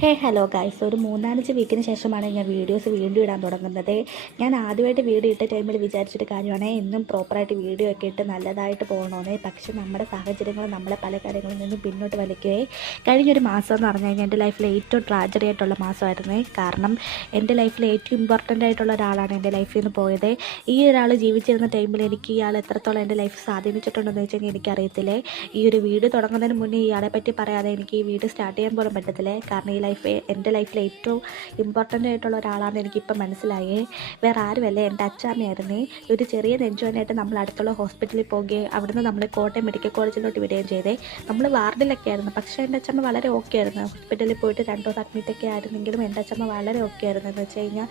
Hello guys, ഒരു 3-4 വീക്കിന് ശേഷമാണ് ഞാൻ വീഡിയോസ് വീണ്ടും ഇടാൻ തുടങ്ങുന്നത്. ഞാൻ ആദ്യമായിട്ട് വീഡിയോ ഇട്ട ടൈമിൽ വിചാരിച്ചൊരു കാര്യമാണ് എന്നും പ്രോപ്പറായിട്ട് വീഡിയോ ഒക്കെ ഇട്ട് നല്ലതായിട്ട് പോകണമെന്ന്. പക്ഷേ നമ്മുടെ സാഹചര്യങ്ങൾ നമ്മളെ പല കാര്യങ്ങളിൽ നിന്നും പിന്നോട്ട് വലിക്കുകയും കഴിഞ്ഞൊരു മാസം എന്ന് പറഞ്ഞു കഴിഞ്ഞാൽ എൻ്റെ ലൈഫിൽ ഏറ്റവും ട്രാജഡി ആയിട്ടുള്ള മാസമായിരുന്നു. കാരണം എൻ്റെ ലൈഫിൽ ഏറ്റവും ഇമ്പോർട്ടൻ്റ് ആയിട്ടുള്ള ഒരാളാണ് എൻ്റെ ലൈഫിൽ നിന്ന് പോയത്. ഈ ഒരാൾ ജീവിച്ചിരുന്ന ടൈമിൽ എനിക്ക് ഇയാൾ എത്രത്തോളം എൻ്റെ ലൈഫ് സ്വാധീനിച്ചിട്ടുണ്ടെന്ന് വെച്ച് കഴിഞ്ഞാൽ എനിക്കറിയത്തില്ലേ. ഈ ഒരു വീഡിയോ തുടങ്ങുന്നതിന് മുന്നേ ഇയാളെ പറ്റി പറയാതെ എനിക്ക് ഈ വീഡിയോ സ്റ്റാർട്ട് ചെയ്യാൻ പോലും പറ്റത്തില്ല. കാരണം എൻ്റെ ലൈഫിൽ ഏറ്റവും ഇമ്പോർട്ടൻ്റ് ആയിട്ടുള്ള ഒരാളാണെന്ന് എനിക്കിപ്പം മനസ്സിലായേ. വേറെ ആരുമല്ല, എൻ്റെ അച്ചാമ്മയായിരുന്നേ. ഒരു ചെറിയ നെഞ്ചുവേനായിട്ട് നമ്മൾ അടുത്തുള്ള ഹോസ്പിറ്റലിൽ പോവുകയും അവിടുന്ന് നമ്മൾ കോട്ടയം മെഡിക്കൽ കോളേജിലോട്ട് വിടുകയും ചെയ്തേ. നമ്മൾ വാർഡിലൊക്കെ ആയിരുന്നു, പക്ഷേ എൻ്റെ അച്ഛമ്മ വളരെ ഓക്കെ ആയിരുന്നു. ഹോസ്പിറ്റലിൽ പോയിട്ട് 2 ദിവസം അഡ്മിറ്റൊക്കെ ആയിരുന്നെങ്കിലും എൻ്റെ അച്ഛമ്മ വളരെ ഓക്കെ ആയിരുന്നു. എന്ന് വെച്ച് കഴിഞ്ഞാൽ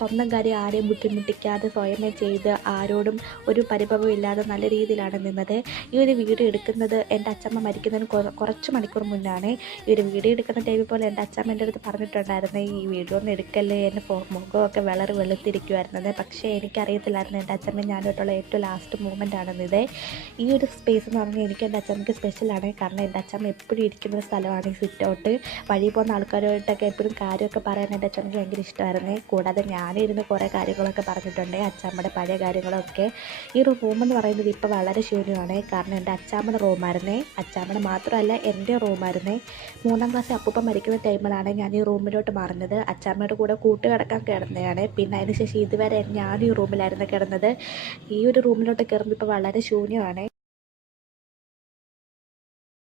സ്വന്തം കാര്യം ആരെയും ബുദ്ധിമുട്ടിക്കാതെ സ്വയമേ ചെയ്ത് ആരോടും ഒരു പരിഭവം ഇല്ലാതെ നല്ല രീതിയിലാണ് നിന്നത്. ഈ ഒരു വീഡിയോ എടുക്കുന്നത് എൻ്റെ അച്ഛമ്മ മരിക്കുന്നതിന് കുറച്ച് മണിക്കൂർ മുന്നാണ്. ഈ ഒരു വീഡിയോ എടുക്കുന്ന ടൈമിൽ പോലെ എൻ്റെ അച്ഛമ്മ എൻ്റെ അടുത്ത് പറഞ്ഞിട്ടുണ്ടായിരുന്നു, ഈ വീഡിയോ ഒന്നും എടുക്കല്ലേ, എൻ്റെ മുഖമൊക്കെ വളരെ വെളുത്തിരിക്കുമായിരുന്നത്. പക്ഷേ എനിക്കറിയത്തില്ലായിരുന്നു എൻ്റെ അച്ഛമ്മ ഞാനായിട്ടുള്ള ഏറ്റവും ലാസ്റ്റ് മൂമെൻ്റ് ആണെന്നിത്. ഈ ഒരു സ്പേസ് എന്ന് പറഞ്ഞാൽ എനിക്ക് എൻ്റെ അച്ഛമ്മയ്ക്ക് സ്പെഷ്യലാണ്. കാരണം എൻ്റെ അച്ഛമ്മ എപ്പോഴും ഇരിക്കുന്ന ഒരു സ്ഥലമാണ് ഈ സിറ്റ് ഔട്ട്. വഴി പോകുന്ന ആൾക്കാരുമായിട്ടൊക്കെ എപ്പോഴും കാര്യമൊക്കെ പറയാൻ എൻ്റെ അച്ഛമ്മയ്ക്ക് ഭയങ്കര ഇഷ്ടമായിരുന്നു. കൂടാതെ ഞാനിരുന്ന് കുറേ കാര്യങ്ങളൊക്കെ പറഞ്ഞിട്ടുണ്ട്, അച്ഛമ്മയുടെ പഴയ കാര്യങ്ങളൊക്കെ. ഈ ഒരു റൂമെന്ന് പറയുന്നത് ഇപ്പോൾ വളരെ ശൂന്യമാണ്. കാരണം എൻ്റെ അച്ഛമ്മയുടെ റൂമായിരുന്നേ. അച്ഛമ്മയുടെ മാത്രമല്ല എൻ്റെ റൂമായിരുന്നേ. 3ാം ക്ലാസ് അപ്പൂപ്പൻ മരിക്കുന്ന ടൈമിലാണ് ഞാൻ ഈ റൂമിലോട്ട് മാറുന്നത്. അച്ഛമ്മയുടെ കൂടെ കൂട്ട് കിടക്കാൻ കിടന്നതാണ്. പിന്നെ അതിന് ശേഷം ഇതുവരെ ഞാൻ ഈ റൂമിലായിരുന്നു കിടന്നത്. ഈ ഒരു റൂമിലോട്ട് കയറുമ്പോൾ ഇപ്പോൾ വളരെ ശൂന്യമാണ്.